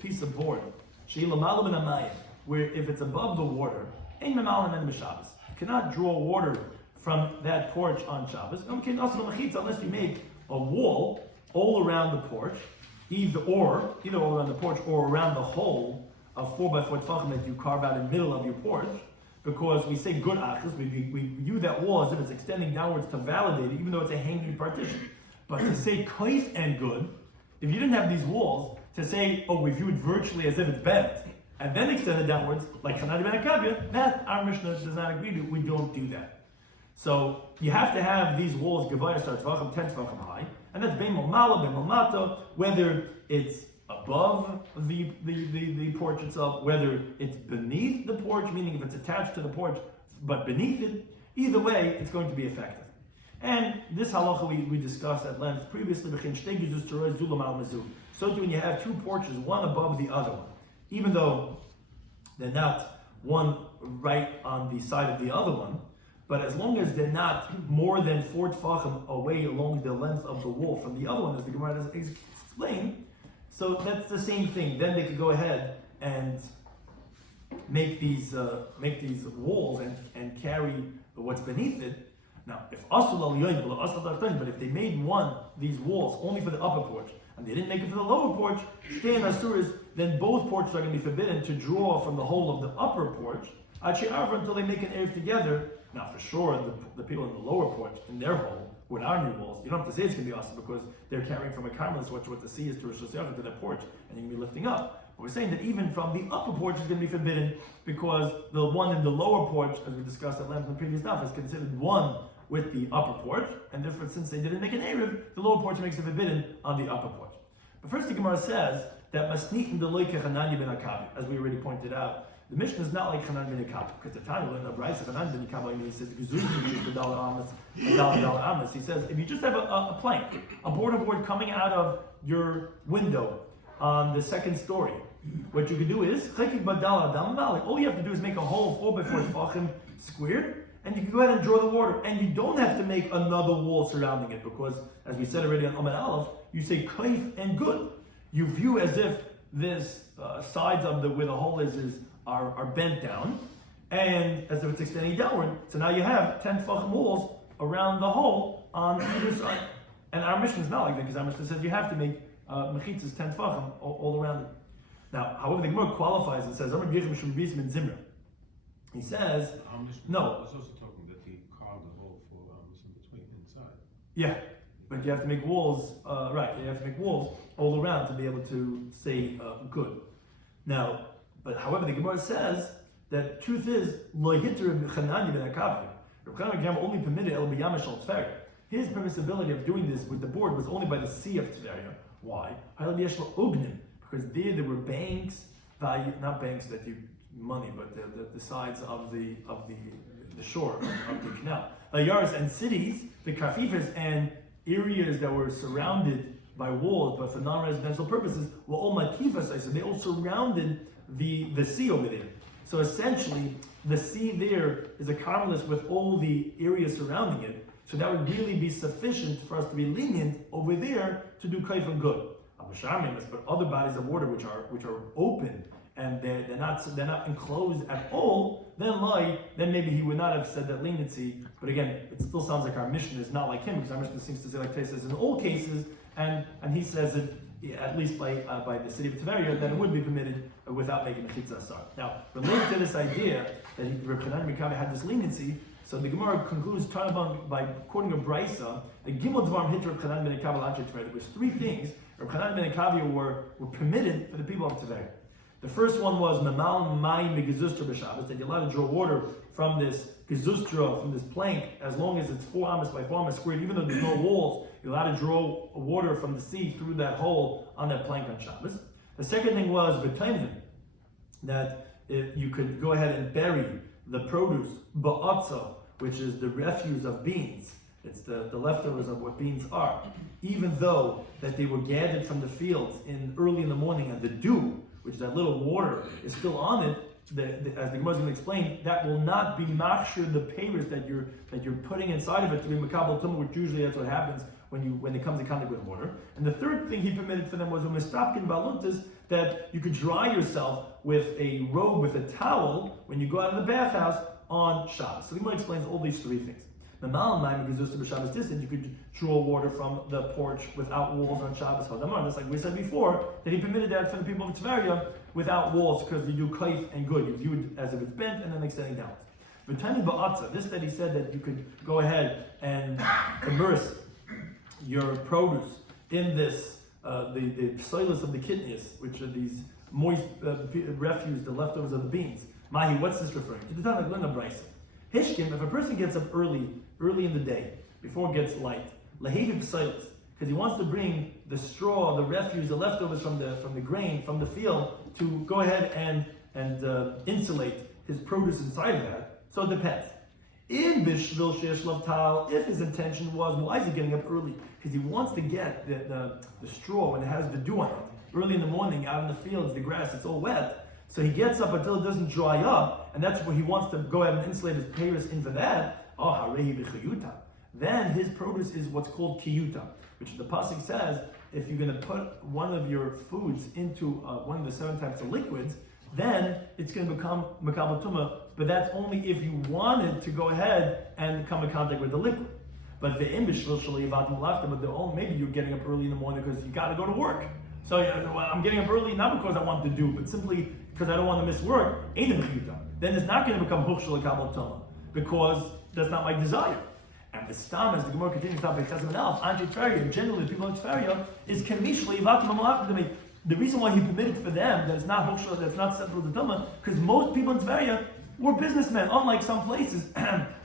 piece of board, she'ilamalo min hamayim, where if it's above the water, ein memalim en b'Shabbos. You cannot draw water from that porch on Shabbos. Unless you make a wall all around the porch, either all around the porch or around the hole of 4 by 4 tefachim that you carve out in the middle of your porch, because we say good achas, we view that wall as if it's extending downwards to validate it, even though it's a hanging partition. But to say kaif and good, if you didn't have these walls, to say, we view it virtually as if it's bent, and then extend it downwards, like Chanani ben Akavya, that our Mishnah does not agree to. We don't do that. So you have to have these walls, Gevaya start 10 tefachim high, and that's bein malmala, bein malmata, whether it's above the porch itself, whether it's beneath the porch, meaning if it's attached to the porch, but beneath it, either way, it's going to be effective. And this halacha we discussed at length previously, so when you have 2 porches, one above the other one, even though they're not one right on the side of the other one, but as long as they're not more than 4 tefachim away along the length of the wall from the other one, as the Gemara has explained, so that's the same thing. Then they could go ahead and make these walls and carry what's beneath it. Now, if but if they made these walls only for the upper porch, and they didn't make it for the lower porch, then both porches are going to be forbidden to draw from the hole of the upper porch until they make an eruv together. Now, for sure, the people in the lower porch, in their hole, with our new walls, you don't have to say it's going to be awesome because they're carrying from a carmelist, what the sea is to Rosh Hashanah to their porch, and you can be lifting up. But we're saying that even from the upper porch is going to be forbidden because the one in the lower porch, as we discussed at length in the previous Daf, is considered one with the upper porch, and therefore, since they didn't make an eruv, the lower porch makes it forbidden on the upper porch. But first, the Gemara says that masnitin deloy kechanani ben Akavi, as we already pointed out. The Mishnah is not like Chanan ben Akavi, because the time we learned the Brayso Chanan ben Akavi, he says he says if you just have a plank, a board of wood coming out of your window on the second story, what you could do is all you have to do is make a hole 4 by 4 tefachim squared, and you can go ahead and draw the water, and you don't have to make another wall surrounding it, because as we said already on Amad Aleph, you say kaif and good. You view as if this sides of where the hole are bent down, and as if it's extending downward. So now you have 10 tefachim walls around the hole on either side. And our mission is not like that, because our mission says you have to make mechitzas 10 tefachim all around it. Now, however, the Gemara qualifies and says, he says, no. I was also talking that he carved the hole for in between inside. Yeah, but you have to make walls, right, you have to make walls all around to be able to say good. Now, but however, the Gemara says that truth is, lo hitter b'chanani ben Akavya. Reb Chananya only permitted el b'yamash al Tveria. His permissibility of doing this with the board was only by the sea of Tveria. Why? Because there were banks, not banks that you money, but the sides of the shore of the canal. Yaris and cities, the kafifas and areas that were surrounded by walls, but for non-residential purposes, were all makifas. So they all surrounded the sea over there. So essentially, the sea there is a caramelist with all the area surrounding it. So that would really be sufficient for us to be lenient over there to do kaif and good. But other bodies of water which are open and they're not enclosed at all, then maybe he would not have said that leniency. But again, it still sounds like our mission is not like him, because our mission seems to say like Tay says in all cases, and he says it at least by the city of Tveria, that it would be permitted without making a chitzah asar. Now, related to this idea that Rabbi Shloimy Schwartzberg had this leniency, so the Gemara concludes by quoting a brisa, the Gimel Dvarim hit Rabbi Shloimy ben Akavia l'Anchet Tveria. There was three things Rabbi Shloimy ben Akavia were permitted for the people of Tveria. The first one was Mamal Mayim Begezustra b'Shabbos, that you're allowed to draw water from this gezustra, from this plank, as long as it's 4 amos by 4 amos squared, even though there's no walls, you're allowed to draw water from the sea through that hole on that plank on Shabbos. The second thing was B'tainim, that if you could go ahead and bury the produce, ba'atza, which is the refuse of beans. It's the leftovers of what beans are. Even though that they were gathered from the fields early in the morning, and the dew, which is that little water, is still on it, as the Gemara is going to explain, that will not be machshir the payers that you're putting inside of it to be makabel tumah, which usually that's what happens when it comes in contact with water. And the third thing he permitted for them was umistapkin baluntas, that you could dry yourself with a robe, with a towel, when you go out of the bathhouse on Shabbos. So the Gemara explains all these three things. The Malam Shabbos said you could draw water from the porch without walls on Shabbos Hadamar. That's like we said before, that he permitted that for the people of Tveria without walls, because you do kaif and good. You view it as if it's bent and then extending down. But Tani Ba'atza, this that he said that you could go ahead and immerse your produce in this, the psoilus of the kidneys, which are these moist refuse, the leftovers of the beans. Mahi, what's this referring to? The time like Lina Bryson. Hishkim, if a person gets up early in the day, before it gets light, lahevi psoilus, because he wants to bring the straw, the refuse, the leftovers from the grain, from the field, to go ahead and insulate his produce inside of that. So it depends. In Bishvil Sheishlav Tal, if his intention was, why is he getting up early? Because he wants to get the straw when it has the dew on it. Early in the morning, out in the fields, the grass, it's all wet. So he gets up until it doesn't dry up, and that's where he wants to go ahead and insulate his payers into that. Oh, harehi b'chiyuta. Then his produce is what's called kiyuta, which the pasuk says, if you're going to put one of your foods into one of the 7 types of liquids, then it's going to become makabel tumah, but that's only if you wanted to go ahead and come in contact with the liquid. But the maybe you're getting up early in the morning because you got to go to work. So I'm getting up early not because I want to do, but simply because I don't want to miss work. Then it's not going to become hukshul kabel tumah, because that's not my desire. And the stam, as the Gemara continues to talk about Chesed Alf, Anji Tveria, generally the people of Tveria, is kemishli yivatim amalach. The reason why he permitted for them that it's not hukshul, that's not central to tumah, because most people in Tveria were businessmen, unlike some places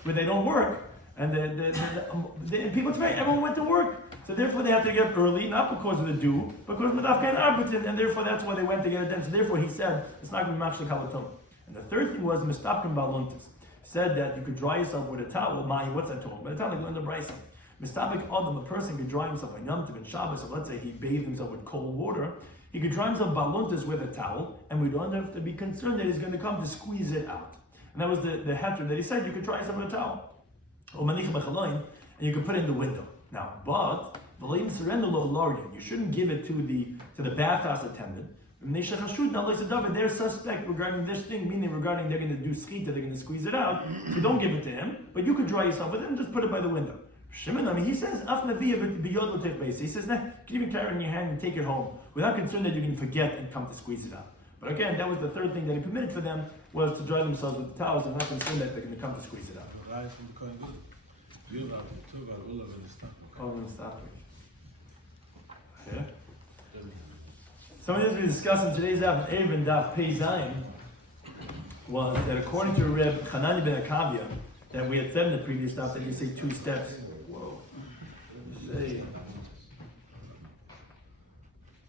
where they don't work. And the people in Tveria, everyone went to work. So therefore they had to get up early, not because of the dew, but because of the Medafkan Arbitin, and therefore that's why they went to get it done. So therefore he said, it's not going to be mashal kalatum. And the third thing was, Mistapkin Baluntis, said that you could dry yourself with a towel. Mahi, what's that talking? By the time they learned the Bryson. Mistapik Adam, a person could dry himself by Yom Tov and Shabbos, so let's say he bathed himself with cold water, he could dry himself baluntis with a towel, and we don't have to be concerned that he's going to come to squeeze it out. And that was the heter that he said, you could dry yourself with a towel. And you could put it in the window. Now, but you shouldn't give it to the bathhouse attendant. They're suspect regarding this thing, meaning regarding they're going to do skita, they're going to squeeze it out. So don't give it to him, but you could dry yourself with it and just put it by the window. Shimon, he says, he says, nah, you can even carry it in your hand and take it home without concern that you can forget and come to squeeze it out. But again, that was the third thing that he permitted for them, was to dry themselves with the towels and not concern that they're going to come to squeeze it out. Yeah. Something that we discussed in today's Daf, Eruvin Daf Pei Zayin, was that according to Reb Chanani ben Akavia, that we had said in the previous Daf, that you say 2 steps. Whoa.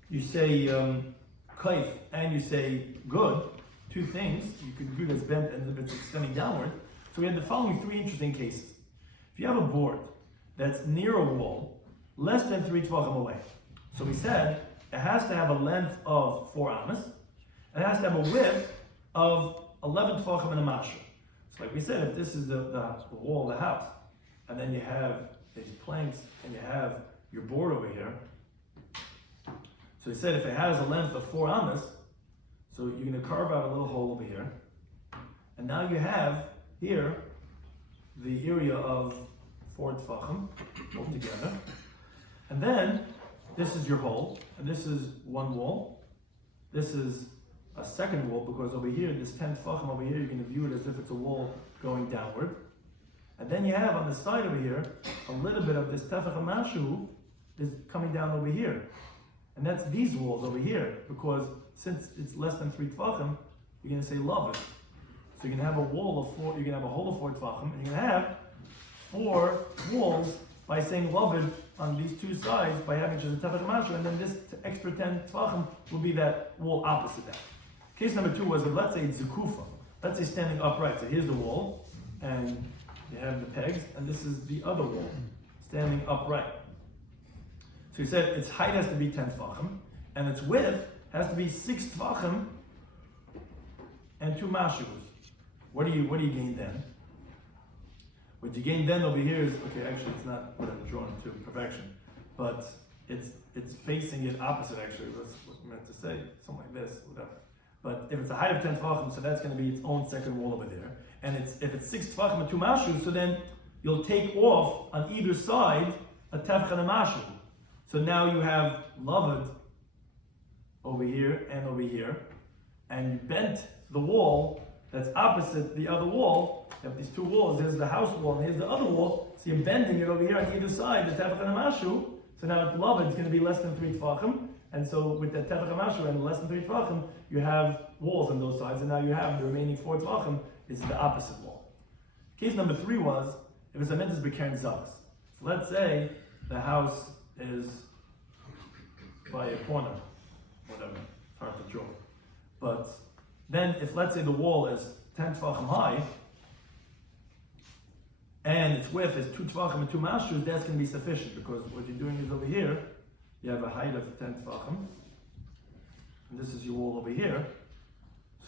You say kaif and you say good, 2 things. You could do that's bent and if it's extending downward. So we had the following 3 interesting cases. If you have a board that's near a wall, less than 3 tvachim away, So we said it has to have a length of 4 amas, and it has to have a width of 11 tefachim and a masher. So like we said, if this is the wall of the house, and then you have these planks, and you have your board over here. So he said if it has a length of 4 amas, so you're going to carve out a little hole over here, and now you have here the area of 4 tefachim altogether, and then this is your hole, and this is one wall. This is a second wall, because over here, this 10 tefachim over here, you're going to view it as if it's a wall going downward. And then you have on the side over here, a little bit of this tefach mashu is coming down over here. And that's these walls over here, because since it's less than 3 tefachim, you're going to say love it. So you're going to have a wall of 4, you're going to have a hole of 4 tefachim, and you're going to have 4 walls by saying love it on these 2 sides, by having just a tefach mashu, and then this extra 10 tefachim will be that wall opposite that. Case number 2 was, let's say it's zekufa. Let's say standing upright. So here's the wall, and you have the pegs, and this is the other wall, standing upright. So he said its height has to be 10 tefachim, and its width has to be 6 tefachim and 2 mashus. What do you gain then? What you gain then over here is, okay, actually it's not what I'm drawn to perfection, but it's facing it opposite actually. That's what I meant to say, something like this, whatever. But if it's a height of 10 tefachim, so that's going to be its own second wall over there. And if it's 6 tefachim and 2 mashus, so then you'll take off on either side a tefach and a mashu. So now you have lavud over here and over here, and you bent the wall that's opposite the other wall. You have these 2 walls. Here's the house wall, and here's the other wall. So you're bending it over here on either side, the tefach and a mashu. So now it's lavud, it's going to be less than 3 tefachim. And so with the tefach and mashu and less than 3 tefachim, you have walls on those sides, and now you have the remaining 4 tefachim is the opposite wall. Case number 3 was if it's a mentis b'keren zavas. So let's say the house is by a corner, whatever, it's hard to draw. But then if let's say the wall is 10 tefachim high, and its width is 2 tefachim and 2 mashus, that's going to be sufficient, because what you're doing is over here, you have a height of 10 tefachim, and this is your wall over here.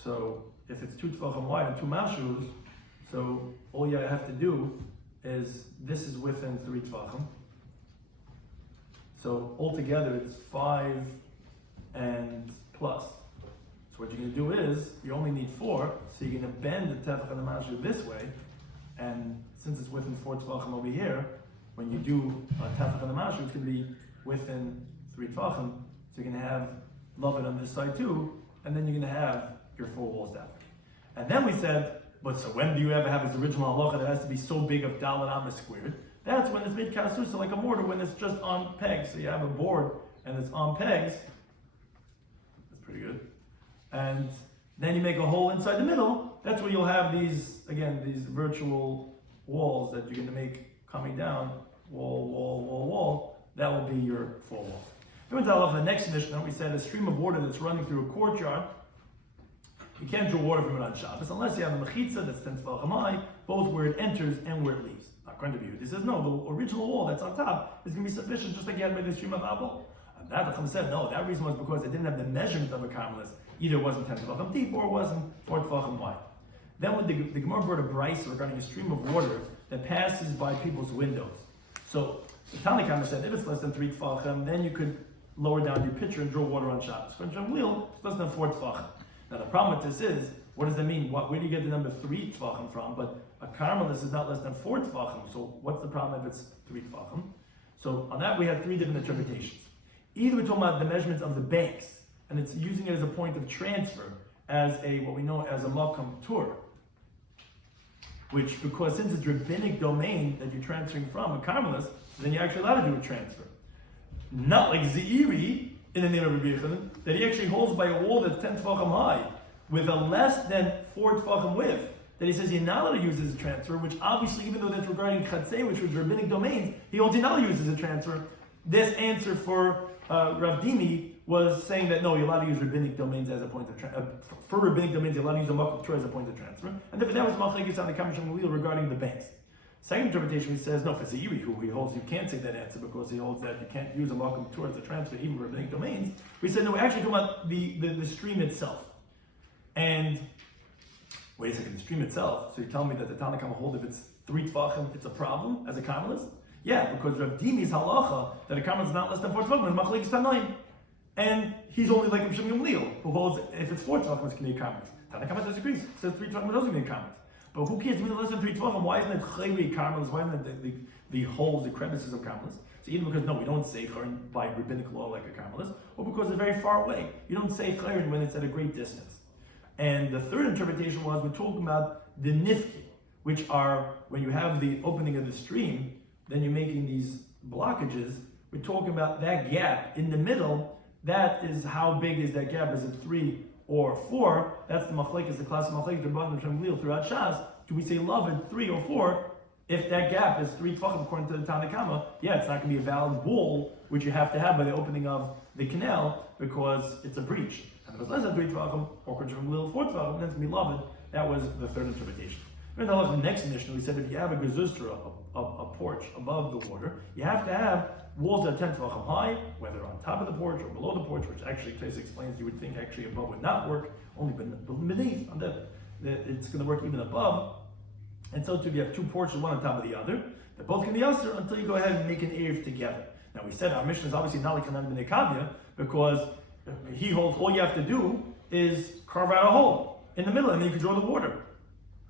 So if it's 2 tefachim wide and 2 mashus, so all you have to do is, this is within 3 tefachim. So altogether it's 5 and plus. So what you're going to do is, you only need 4, so you're going to bend the tefach and the mashu this way, and since it's within 4 tefachim over here, when you do a tefach and the mashu, it's going to be within 3 tefachim, so you're going to have lavud on this side too, and then you're going to have your 4 walls down. And then we said, but so when do you ever have this original halacha that has to be so big of dalet amas squared? That's when it's made kasusa, like a mortar, when it's just on pegs. So you have a board and it's on pegs. That's pretty good. And then you make a hole inside the middle. That's where you'll have these, again, these virtual walls that you're going to make coming down, wall, wall, wall, wall. That will be your 4 walls. Then the next Mishnah, we said a stream of water that's running through a courtyard. You can't draw water from it on Shabbos unless you have a mechitza that's 10 tefachim high, both where it enters and where it leaves. According to you, he says no, the original wall that's on top is going to be sufficient, just like you had by the stream of Abel. And that the Chum said no. That reason was because it didn't have the measurement of a carmelis. Either it wasn't 10 tefachim deep or it wasn't 4 tefachim wide. Then when the Gemara brought a brayso regarding a stream of water that passes by people's windows. So the Tanakh said if it's less than 3 tefachim, then you could lower down your pitcher and draw water on Shabbos. For Shamlil, it's less than 4 tefachim. Now the problem with this is, what does that mean? Where do you get the number 3 tefachim from? But a carmelis is not less than 4 tefachim. So what's the problem if it's 3 tefachim? So on that we have 3 different interpretations. Either we're talking about the measurements of the banks, and it's using it as a point of transfer, as a what we know as a makam tur. Which, because since it's rabbinic domain that you're transferring from a carmelis, then you're actually allowed to do a transfer. Not like Zeiri in the name of Rabbi Yochanan, that he actually holds by a wall that's 10 tefachim high, with a less than 4 tefachim width, that he says you're not allowed to use as a transfer, which obviously, even though that's regarding chatzei, which was rabbinic domains, he holds you're not allowed to use as a transfer. This answer for Rav Dimi was saying that no, you're allowed to use rabbinic domains as a point of transfer. For rabbinic domains, you're allowed to use a makam tur as a point of transfer. And that was machlekes on the Kamisham regarding the banks. Second interpretation, he says, no, for Zeiri, who he holds you can't say that answer because he holds that you can't use a makom towards the transfer even for rabbinic domains. We said, no, we're actually talking about the stream itself. And wait a second, the stream itself, so you tell me that the Tanna Kama hold if it's 3 tvachim, it's a problem as a carmelist? Yeah, because Rav Dimi's halacha that a carmelist is not less than 4 tvachim is machlekes tanaim. And he's only like Rav Shimon Gamliel, who holds if it's 4 tvachim, it's going to be a carmelist. Tanna Kama disagrees, says 3 tvachim is also going to be a carmelist. But who cares? When less than 3 tvachim, why isn't it chayri carmelist? Why isn't it the holes, the crevices of carmelist? So either because no, we don't say chayrin by rabbinic law like a carmelist, or because it's very far away. You don't say chayrin when it's at a great distance. And the third interpretation was we're talking about the nifki, which are when you have the opening of the stream, then you're making these blockages. We're talking about that gap in the middle. That is how big is that gap? Is it 3 or 4? That's the machlekes, the class of machlekes, the bottom of Shem throughout Shas. Do we say loved 3 or 4? If that gap is 3 tvachim according to the Tanna Kama, yeah, it's not going to be a valid wall, which you have to have by the opening of the canal because it's a breach. And if it's less than 3 tvachim, or according to Shem 4 tvachim, then it's going to be loved. That was the third interpretation. In the next Mishnah, we said if you have a gezustra, a porch above the water, you have to have walls that are 10 tvachim high, whether on top of the porch or below the porch, which actually Taisa explains you would think actually above would not work, only beneath, on that it's going to work even above. And so too, you have 2 porches, one on top of the other. They're both going to be usher until you go ahead and make an erev together. Now we said our Mishnah is obviously not like Hanan ben Ekavia because he holds all you have to do is carve out a hole in the middle and then you can draw the water.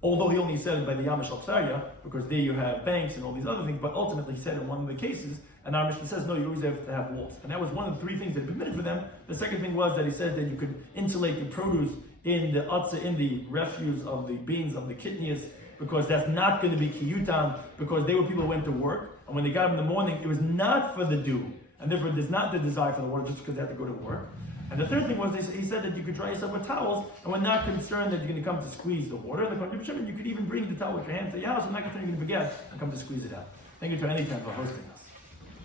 Although he only said it by the Yamish Al-Psarya, because there you have banks and all these other things, but ultimately he said in one of the cases, and our Mishnah says, no, you always have to have walls. And that was one of the 3 things that he permitted for them. The second thing was that he said that you could insulate the produce in the atzah, in the refuse of the beans, of the kidneys, because that's not going to be kiyutan, because they were people who went to work, and when they got up in the morning, it was not for the dew, and therefore there's not the desire for the water just because they had to go to work. And the third thing was he said that you could dry yourself with towels, and we're not concerned that you're going to come to squeeze the water. And the you could even bring the towel with your hand to your house, and not concerned you're going to forget and come to squeeze it out. Thank you to any time for hosting.